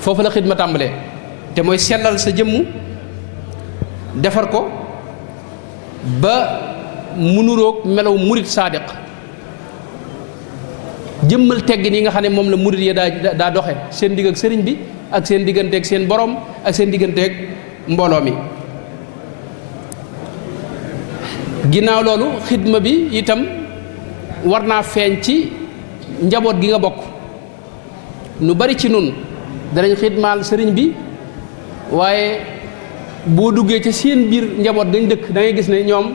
foofu la xidma tàmbalee te mooy sellal sa jëmm defar ko ba munuroog melaw murit saadiq jëmmal teggin yi nga xam ne moom la murit yi daa doxe seen digg ak sëriñ bi ak seen digganteeg seen borom ak seen digganteeg mbooloo mi. ginnaaw loolu xidma bi itam war naa feeñ ci njaboot gi nga bokk. nu bari ci nun danañ xidmaal sëriñ bi waaye boo duggee ca seen biir njaboot dañ dëkk da ngay gis ne ñoom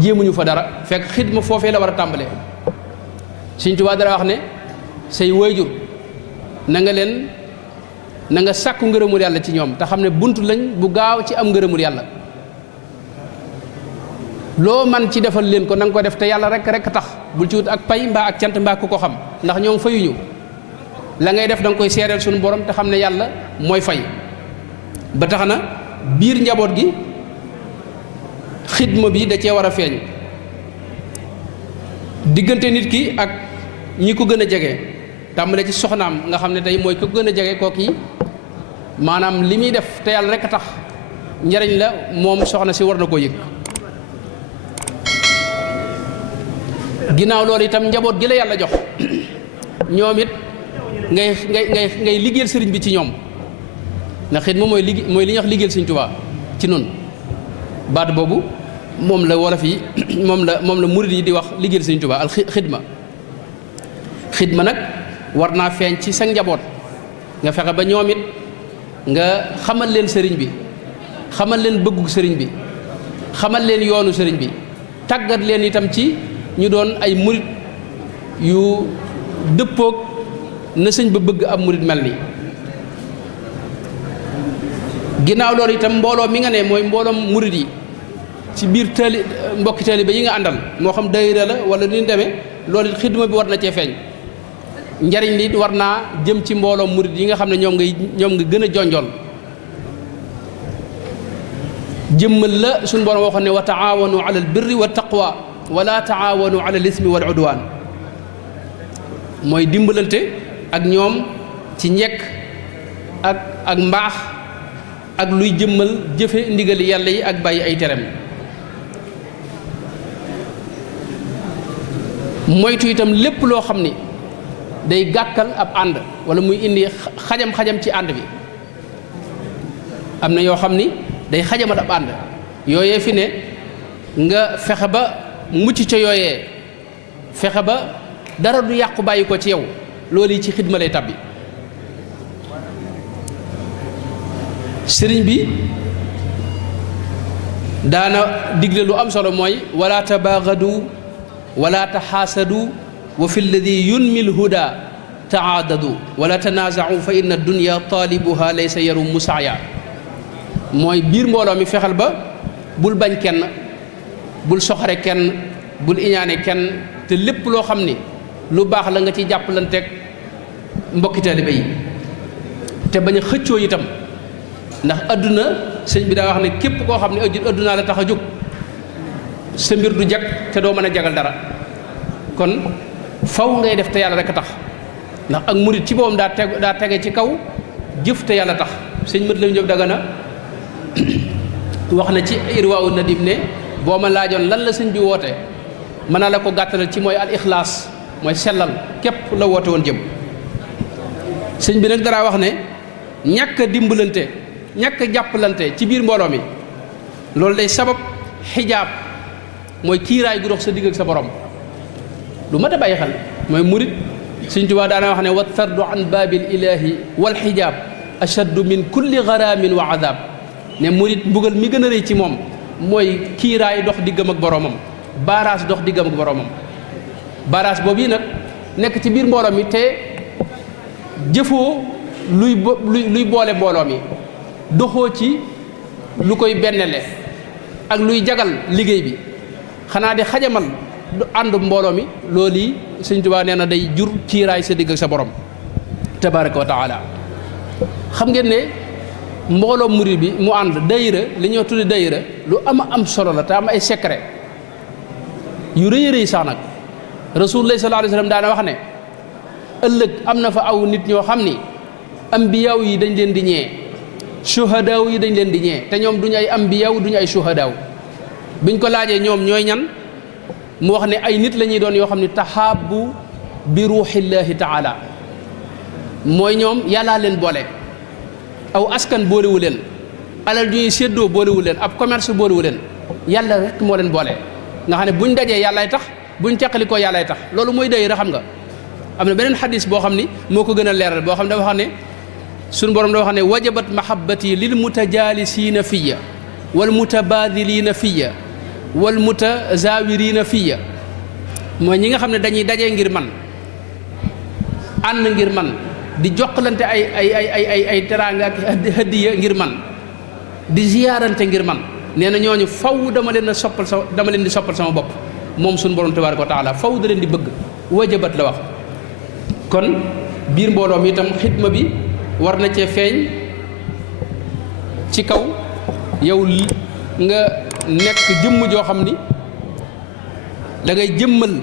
jéemuñu fa dara fekk xidma foofee la war a tàmbalee. Sëriñ Tuubaa dara wax ne say waajur na nga sàkku ngërëmul yàlla ci ñoom te xam ne bunt lañ bu gaaw ci am ngërëmul yàlla. loo man ci defal leen ko na nga ko def te yàlla rek tax bul ci wut ak pay mbaa ak cant mbaa ku ko xam ndax ñoom fayuñu la ngay def da nga koy seereel suñu borom te xam ne yàlla mooy fay. ba tax na biir njaboot gi xidma bi da cee war a feeñ diggante nit ki ak ñi ko gën a jege tàmbale ci soxnaam nga xam ne tey mooy ko gën a jege kooki maanaam li muy def te yàlla rek a tax njariñ la moom soxna si war na koo yëg. ginnaaw loolu itam njaboot gi la yàlla jox ñoom it ngay liggéeyal sëriñ bi ci ñoom ndax xidma mooy li ñuy wax liggéeyal Sëriñ Tuubaa ci nun baat boobu moom la wolof yi moom la murid yi di wax liggéeyal Sëriñ Tuubaa al xidma nag war naa feeñ ci sa njaboot nga fexe ba ñoom it nga xamal leen sëriñ bi xamal leen bëggu sëriñ bi xamal leen yoonu sëriñ bi tàggat leen itam ci ñu doon ay murid yu dëppoog na sëñ ba bëgg ab murid mel ni. ginnaaw loolu itam mbooloo mi nga ne mooy mbooloom murid yi ci biir mbokki taalibe yi nga àndal moo xam daayira la wala ni ñu demee loolu it xidma bi war na cee feeñ. njariñ li war naa jëm ci mbooloom murid yi nga xam ne ñoom nga gën a jonjool jëmmal la suñu borom waxoon ne wa taawanu ala al birri wa taqwa wala taawanu ala al ismi wal udwan mooy dimbalante ak ñoom ci njekk ak mbaax ak luy jëmmal jëfe ndigali yàlla yi ak bàyyi ay terem moytu itam lépp loo xam ni day gàkkal ab ànd wala muy indi xajam-xajam ci ànd bi am na yoo xam ni day xajamal ab ànd yooyee fi ne nga fexe ba mucc ca yooyee fexe ba dara du yàqu bàyyi ko ci yow loolu yi ci xidma lay tabbi. sëriñ bi daana digle lu am solo mooy wala tabaagadu wala taxaasadu wa fi lladi yunmi lhuda taadadu wala tanaazau fa inna dunya taalibuha laysa yarum musaaya mooy biir mbooloo mi fexeel ba bul bañ kenn bul soxore kenn bul iñaane kenn te lépp loo xam ni lu baax la nga ci jàppalanteeg mbokki taalibe yi te bañ a xëccoo itam ndax adduna sëñ bi daa wax ne képp koo xam ne addunaa la tax a jóg sa mbir du jag te doo mën a jagal dara kon faw ngay def te yàlla rek a tax ndax ak murit ci boppam daa tege ci kaw jëf te yàlla tax sëñ Mat Lamin Jóob Dagana wax na ci Irwaa Nadim ne boo ma laajoon lan la sëñ bi woote mën na la ko gàttalal ci mooy al ixlaas mooy sellal képp la woote woon jëm sëñ bi nag dara wax ne ñàkk a dimbalante ñàkk a jàppalante ci biir mbooloo mi loolu day sabab xijaab mooy kiiraay gu dox sa digg ak sa borom lu mat a bàyyi xel mooy murit Sëñ Tuubaa daana wax ne wa tardu an baabil ilaahi wal xijaab ashaddu min kulli garaamin wa adaab ne murit mbugal mi gën a rëy ci moom mooy kiiraay dox diggam ak boromam baaraas dox diggam ak boromam baaraas boobu yi nag nekk ci biir mbooloo mi te jëfoo luy boole mbooloo mi doxoo ci lu koy bennele ak luy jagal liggéey bi xanaa di xajamal ànd mbooloo mi loolu yi Sëñ Tuubaa nee na day jur kiiraay sa digg ak sa borom tabaraka wa taala xam ngeen ne mbooloo murid bi mu ànd dayira li ñoo tuddi dayira lu am solo la te am ay secret yu rëy rëy sax nag Rasulullah sallallahu alayhi wa sallam daana wax ne ëllëg am na fa aw nit ñoo xam ni ambiyaaw yi dañ leen di ñee shuhadaaw yi dañ leen di ñee te ñoom duñu ay ambiyaaw duñu ay shuhadaaw biñ ko laajee ñoom ñooy ñan mu wax ne ay nit la ñuy doon yoo xam ne taxaabu bi ruuxillaahi taala mooy ñoom yàllaa leen boole aw askan boolewu leen alal ju ñuy séddoo boolewu leen ab commerce boolewu leen yàlla rek moo leen boole nga xam ne buñ dajee yàllaay tax buñ teqalikoo yàllaay tax loolu mooy dayra xam nga am na beneen xadis boo xam ni moo ko gën a leeral boo xam ne dafa xam ne suñu borom dafa xam ne wajabat mahabbati lil mutajaalisiina fiya wal mutabaadiliina fiya wal mutazawirina fiya mooy ñi nga xam ne dañuy dajee ngir man ànd ngir man di jokkalante ay teraanga ak hadiya ngir man di ziyaarante ngir man nee na ñooñu faw dama leen di soppal sama bopp moom suñu borom tabaaraka wa taala faw da leen di bëgg wajabat la wax kon biir mbooloo mi itam xidma bi war na cee feeñ ci kaw yow nga nekk jëmm joo xam ni da ngay jëmmal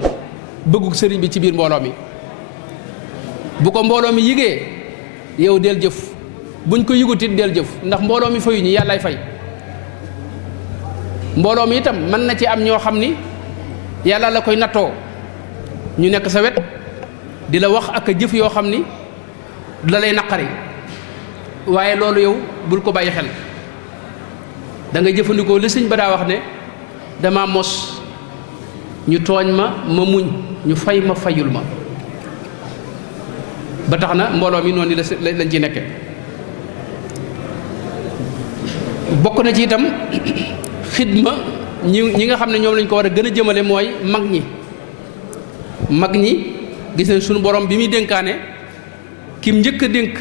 bëggug sëriñ bi ci biir mbooloo mi bu ko mbooloo mi yigee yow del jëf buñ ko yigutit del jëf ndax mbooloo mi fayu ñu yàllaay fay mbooloo mi itam mën na ci am ñoo xam ni yàlla la koy nattoo ñu nekk sa wet di la wax ak jëf yoo xam ni da lay naqari waaye loolu yow bul ko bàyyi xel da nga jëfandikoo li sëñ ba daa wax ne dama mos ñu tooñ ma muñ ñu fay ma fayul ma ba tax na mbooloo mi noonu lañ ci nekke bokk na ci itam xidma ñi nga xam ne ñoom lañ ko war a gën a jëmale mooy mag ñi gis nañ suñu borom bi muy dénkaane kim njëkk a dénk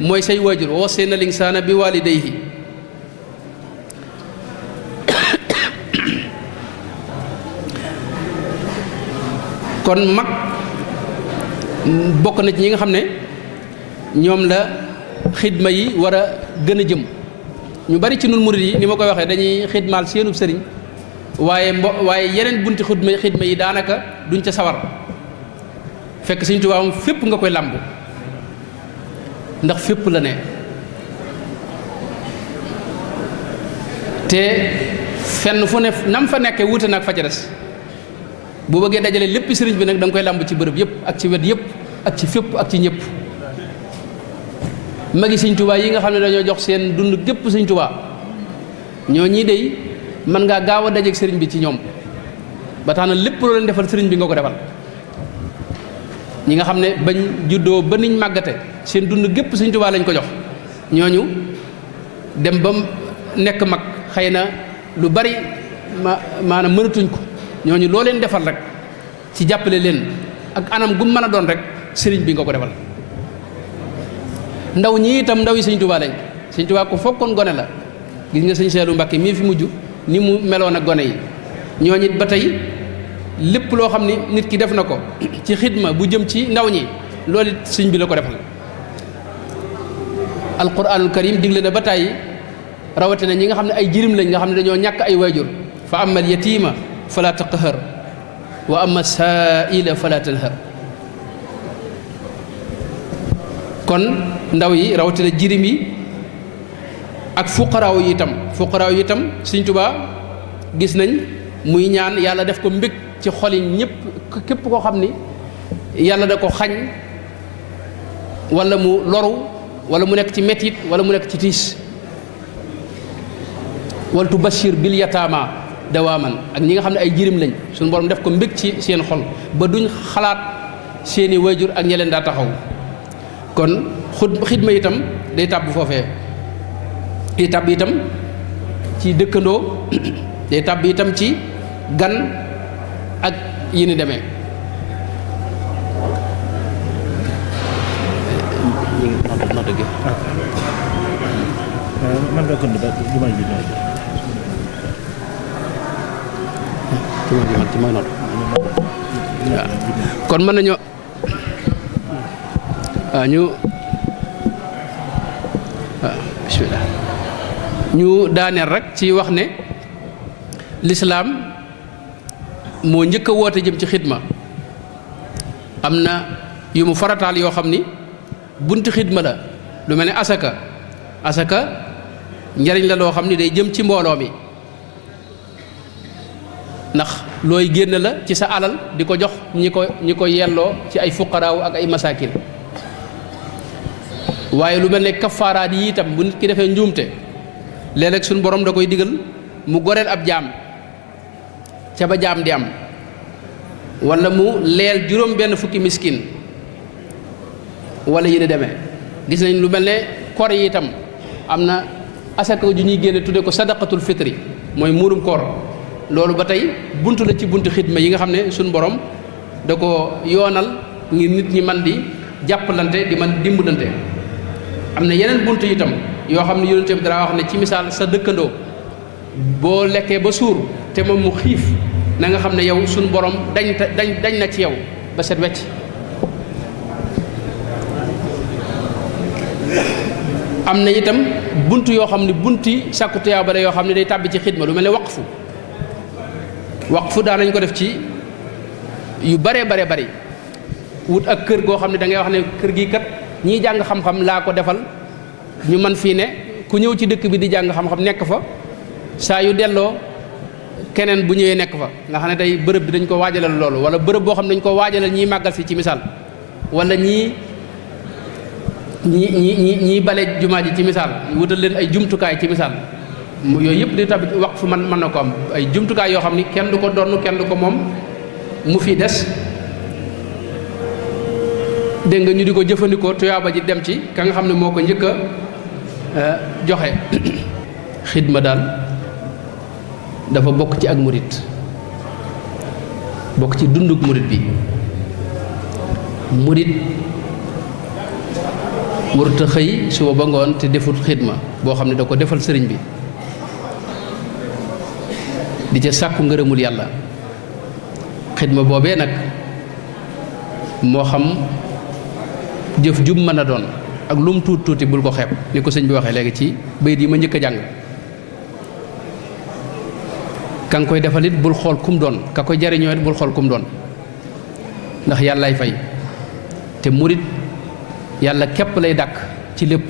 mooy say waajur wassayna linsaana bi waalidayhi kon mag bokk na ci ñi nga xam ne ñoom la xidma yi war a gën a jëm ñu bari ci nun murid yi ni ma koy waxee dañuy xidmaal seenub sëriñ waaye yeneen bunti xidma yi daanaka duñ ca sawar fekk Sëriñ Tuubaa moom fépp nga koy làmb ndax fépp la ne te fenn fu ne nam fa nekkee wuute nag fa ca des bu bëggee dajale lépp sëriñ bi nag da nga koy làmb ci bërëb yëpp ak ci wet yëpp ak ci fépp ak ci ñëpp magi Sëriñ Tuubaa yi nga xam ne dañoo jox seen dund gépp Sëriñ Tuubaa ñoo ñii dey mën ngaa gaaw a dajeeg sëriñ bi ci ñoom ba tax na lépp loo leen defal sëriñ bi nga ko defal ñi nga xam ne bañ juddoo ba niñ màggate seen dund gépp Sëriñ Tuubaa lañ ko jox ñooñu dem ba nekk mag xëy na lu bari maanaam mënatuñ ko ñooñu loo leen defal rek ci jàppale leen ak anam gu mën a doon rek sëriñ bi nga ko defal ndaw ñi itam ndaw yi Sëriñ Tuubaa lañ Sëriñ Tuubaa ko fokkoon gone la gis nga sëñ Seelu Mbàkke mii fi mujj ni mu meloon ak gone yi ñooñu it ba tey lépp loo xam ni nit ki def na ko ci xidma bu jëm ci ndaw ñi loolu it sëñ bi la ko defal alquranul karim digle na ba tàyyi rawatina ñi nga xam ne ay jirim lañ nga xam ne dañoo ñàkk ay waajur fa amma al yatima fala taqhar wa amma saaila fala tanhar kon ndaw yi rawatina jirim yi ak fuqaraaw yi itam Sëriñ Tuubaa gis nañ muy ñaan yàlla def ko mbég ci xol yi ñëpp képp koo xam ni yàlla da ko xañ wala mu loru wala mu nekk ci metit wala mu nekk ci tiis wal tubashir bil yataama dawaaman ak ñi nga xam ne ay jirim lañ suñu borom def ko mbég ci seen xol ba duñ xalaat seeni waajur ak ña leen daa taxaw kon xidma itam day tàbb foofee day tàbb itam ci dëkkandoo day tàbb itam ci gan ak yi ni demee kon mën nañoo bismillah ñu daaneel rek ci wax ne lislaam moo njëkk a woote jëm ci xidma am na yu mu farataal yoo xam ni bunti xidma la lu mel ne asaka njariñ la loo xam ni day jëm ci mbooloo mi ndax looy génn la ci sa alal di ko jox ñi ko yelloo ci ay fuqaraaw ak ay masaakin waaye lu mel ne kafaaraat yi itam bu nit ki defee njuumte léeg-léeg suñu borom da koy digal mu goreel ab jaam ca ba jaam di am wala mu leel juróom benn fukki miskin wala yi ni demee gis nañ lu mel ne koor yi itam am na asaka ju ñuy génne tudde ko sadaqatul fitri mooy muurum koor loolu ba tey buntu la ci buntu xidma yi nga xam ne suñu borom da ko yoonal ngir nit ñi man di jàppalante di man dimbalante am na yeneen buntu itam yoo xam ne yonent bi dara wax ne ci misaal sa dëkkandoo boo lekkee ba suur te moom mu xiif na nga xam ne yow suñu borom dañ na ci yow ba set wecc am na itam buntu yoo xam ne bunti sàkku tuyaaba yoo xam ne day tàbbi ci xidma lu mel ne waqfu daan nañ ko def ci yu bare bari wut ak kër goo xam ne da ngay wax ne kër gi kat ñiy jàng xam-xam laa ko defal ñu man fii ne ku ñëw ci dëkk bi di jàng xam-xam nekk fa saa yu delloo keneen bu ñëwee nekk fa nga xam ne tey bërëb bi dañ ko waajalal loolu wala bërëb boo xam ne dañ ko waajalal ñiy màggal si ci misaal wala ñii bale jumaa ji ci misaal wutal leen ay jumtukaay ci misaal yooyu yëpp di tabi waqf mën na ko am ay jumtukaay yoo xam ni kenn du ko donn kenn du ko moom mu fi des dégg nga ñu di ko jëfandikoo tuyaaba ji dem ci ka nga xam ne moo ko njëkk a joxe xidma daal dafa bokk ci ak murit bokk ci dunduk murit bi murit warut a xëy suba ba ngoon te defut xidma boo xam ne da ko defal sëriñ bi di ca sàkku ngërëmul yàlla xidma boobee nag moo xam jëf jum mën a doon ak lu mu tuuti bul ko xeeb ni ko sëñ bi waxee léegi ci bayit yi ma njëkk a jàng ka nga koy defal it bul xool kum doon ka koy jariñoo it bul xool kum doon ndax yàllaay fay te murit yàlla képp lay dàkk ci lépp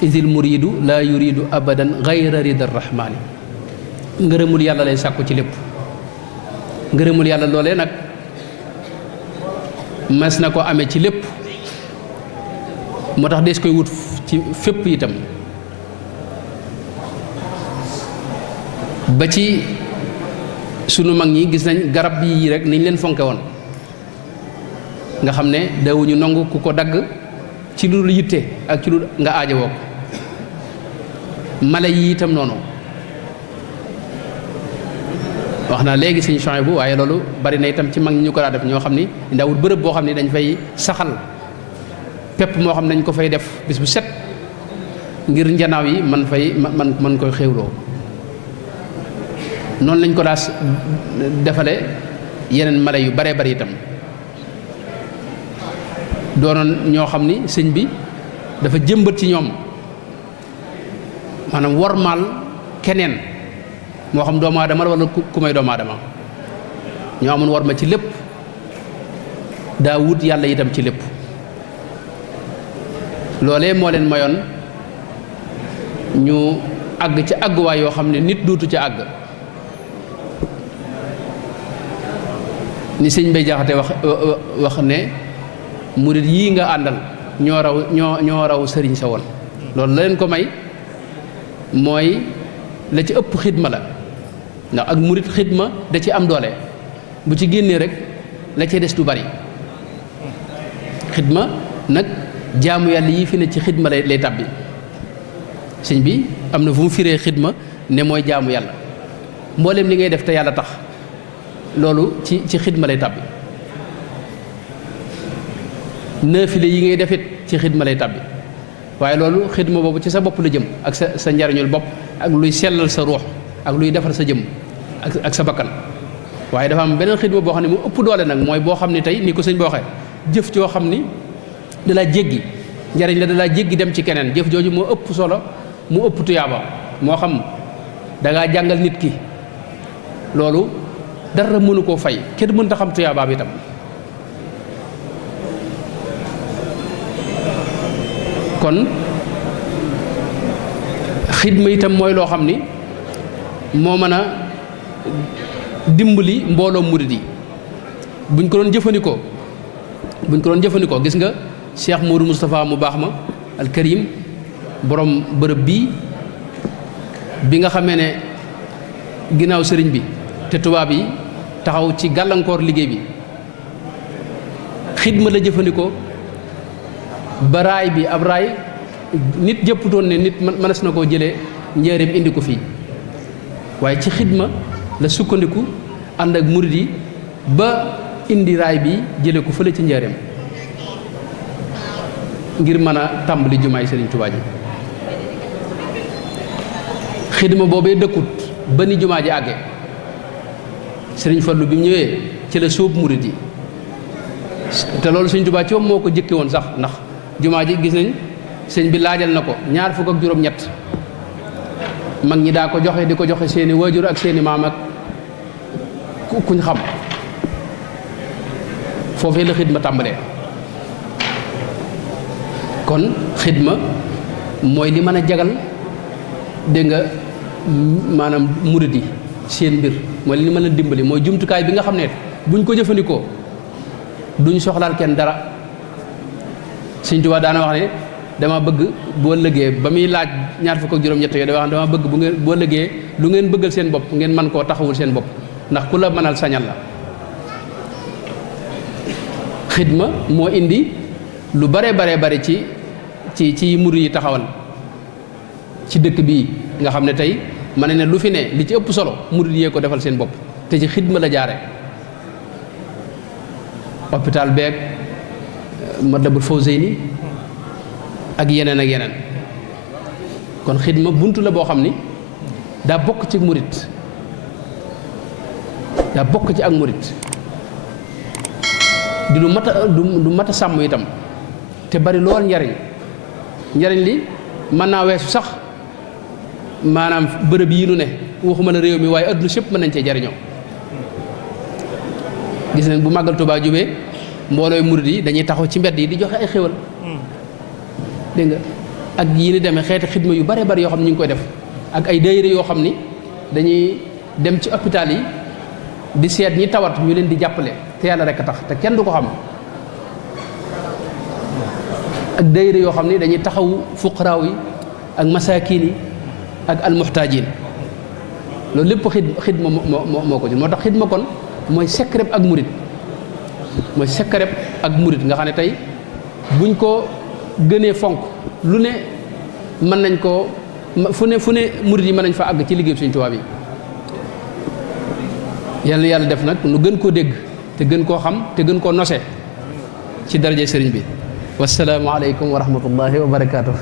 isil muridu laa yuridu abadan gayra rida rahmaani ngërëmul yàlla lay sàkku ci lépp ngërëmul yàlla loolee nag mas na ko amee ci lépp moo tax des koy wut ci fépp itam ba ci sunu mag ñi gis nañ garab yi rek niñ leen fonke woon nga xam ne dawuñu nangu ku ko dagg ci lu yitte ak ci lu nga aajowoo ko mala yi itam noonu wax naa léegi sëñ Chouaïbou bu waaye loolu bari na itam ci mag ñi ñu ko daa def ñoo xam ni ndawul bërëb boo xam ne dañ fay saxal pepp moo xam ne dañ ko fay def bis bu set ngir njanaaw yi man koy xéwloo noonu lañ ko daa defale yeneen mala yu bare bari itam doonoon ñoo xam ni sëñ bi dafa jëmbat ci ñoom maanaam wormaal keneen moo xam doomu aadama la wala ku may doomu aadama ñoo amoon war ma ci lépp daa wut yàlla itam ci lépp loolee moo leen mayoon ñu àgg ca àgguwaay yoo xam ne nit duutu ca àgg ni sëñ Bay Jaxate wax ne murit yii nga àndal ñoo raw sëriñ sa woon loolu la leen ko may mooy la ci ëpp xidma la ndax ak murit xidma da ci am doole bu ci génnee rek la ci des du bari xidma nag jaamu yàlla yi fi ne ci xidma lay tàbbi sëñ bi am na fu mu firee xidma ne mooy jaamu yàlla mboolem li ngay def te yàlla tax loolu ci xidma lay tàbbi naafile yi ngay defit ci xidma lay tàbbi waaye loolu xidma boobu ci sa bopp la jëm ak sa njariñul bopp ak luy sellal sa ruux ak luy defar sa jëm ak sa bakkan waaye dafa am beneen xidma boo xam ne mu ëpp doole nag mooy boo xam ne tey ni ko sëñ boo waxee jëf joo xam ni dalaa jéggi njariñ la dalaa jéggi dem ci keneen jëf jooju moo ëpp solo mu ëpp tuyaaba moo xam dangaa jàngal nit ki loolu dara mënu koo fay kenn mënta xam tuyaabaam itam kon xidma itam mooy loo xam ni moo mën a dimbali mbooloo murid yi buñ ko doon jëfandikoo gis nga Cheikh Moudou Moustapha mu baax ma al Karim borom bërëb bii bi nga xamee ne ginnaaw sëriñ bi te tubaab yi taxaw ci gàllankoor liggéey bi xidma la jëfandikoo ba raay bi ab raay nit jëpputoon ne nit mënees na koo jëlee njëriñ indi ko fii waaye ci xidma la sukkandiku ànd ak murid yi ba indi raay bi jëlee ko fële ci njëriñ ngir mën a tàmbali jumaay Sëriñ Tuubaa ji xidma boobee dëkkut ba ni jumaa ji àggee Sëriñ Fallu bi mu ñëwee ci la sóob murid yi te loolu Sëriñ Tuubaa ci moom moo ko jëkke woon sax ndax jumaa ji gis nañ sëñ bi laajal na ko 23 mag ñi daa ko joxe di ko joxe seeni waajur ak seeni maam ak kuñ xam foofee la xidma tàmbalee kon xidma mooy li mën a jagal dégg nga maanaam murid yi seen mbir mooy li mën a dimbali mooy jumtukaay bi nga xam ne buñ ko jëfandikoo duñ soxlaal kenn dara Sëñ Tuubaa daana wax ne dama bëgg boo lëgee ba muy laaj 27 yooyu dama wax dama bëgg bu ngeen boo lëgee lu ngeen bëggal seen bopp ngeen mën koo taxawul seen bopp ndax ku la mënal sañal la xidma moo indi lu bare ci murid yi taxawal ci dëkk bii nga xam ne tey ma ne lu fi ne li ci ëpp solo murid yee ko defal seen bopp te ci xidma la jaare hôpital beeg Matlaboul Fawzeyni ak yeneen kon xidma buntu la boo xam ni daa bokk ci murid daa bokk ci ak murid di lu mat a sàmm itam te bari lool njariñ li mën naa weesu sax maanaam bërëb yi nu ne waxuma la réew mi waaye adduna sépp mën nañ cee jariñoo gis nañ bu màggal Tuubaa jubee mboolooy murid yi dañuy taxaw ci mbedd yi di joxe ay xéwal dégg nga ak yi ni demee xeeti xidma yu bare bari yoo xam ne ñu ngi koy def ak ay daayira yoo xam ni dañuy dem ci hôpital yi di seet ñi tawat ñu leen di jàppale te yàlla rek a tax te kenn du ko xam ak daayira yoo xam ni dañuy taxawu fuqaraaw yi ak masaakiin yi ak almuxtaajiin loolu lépp xidma moo ko jur moo tax xidma kon mooy secret ak murit nga xam ne tey buñ ko gënee fonk lu ne mën nañ ko fu ne murit yi mën nañ fa àgg ci liggéey Sëriñ Tuubaa bi yàlla def nag nu gën koo dégg te gën koo xam te gën koo nose ci daraje sëriñ bi wassalaamu aleykum wa rahmatullahi wa barakaatuh